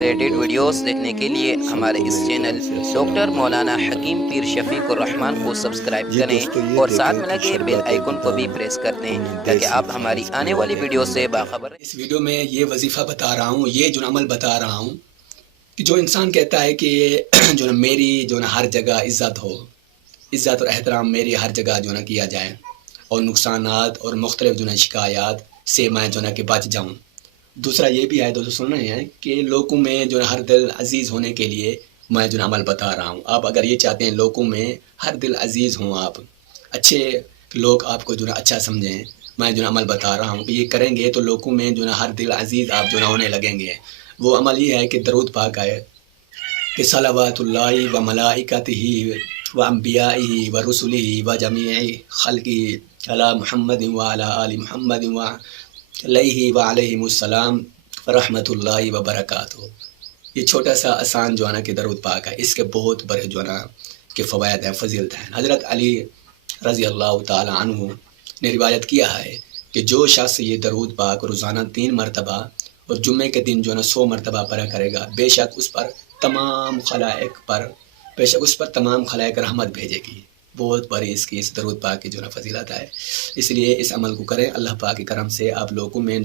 Related videos دیکھنے کے لیے ہمارے اس چینل ڈاکٹر مولانا حکیم پیر شفیق الرحمان کو سبسکرائب کریں اور ساتھ میں لگے بیل آئیکن کو بھی پریس کر دیں تاکہ آپ ہماری آنے والی ویڈیو سے باخبر رہیں۔ اس ویڈیو میں یہ وظیفہ بتا رہا ہوں، یہ جو عمل بتا رہا ہوں کہ جو انسان کہتا ہے کہ جو میری جو ہر جگہ عزت ہو، عزت اور احترام میری ہر جگہ جو کیا جائے اور نقصانات اور مختلف جو شکایات سے میں جو کہ بچ جاؤں۔ دوسرا یہ بھی ہے، دوستو سن رہے ہیں کہ لوگوں میں جو ہر دل عزیز ہونے کے لیے میں جو عمل بتا رہا ہوں۔ آپ اگر یہ چاہتے ہیں لوگوں میں ہر دل عزیز ہوں، آپ اچھے لوگ آپ کو جو اچھا سمجھیں، میں جو عمل بتا رہا ہوں کہ یہ کریں گے تو لوگوں میں جو ہر دل عزیز آپ جو ہونے لگیں گے۔ وہ عمل یہ ہے کہ درود پاک ہے کہ صلوات اللہ و ملائکتہ و انبیائہ و رسلہ و جمیع خلقہ علی محمد و علی آل محمد و علیہ و علیہم السلام ورحمۃ اللہ وبرکاتہ۔ یہ چھوٹا سا آسان جو ہے نا کہ درود پاک ہے، اس کے بہت بڑے جو ہے نا کہ فوائد ہیں، فضیلت ہیں۔ حضرت علی رضی اللہ تعالی عنہ نے روایت کیا ہے کہ جو شخص یہ درود پاک روزانہ 3 مرتبہ اور جمعے کے دن جو ہے نا 100 مرتبہ پڑھا کرے گا، بے شک اس پر تمام خلائق رحمت بھیجے گی۔ بہت بڑی اس درود پاک کی جو ہے نا فضیلت ہے، اس لیے اس عمل کو کریں۔ اللہ پاک کے کرم سے آپ لوگوں میں جو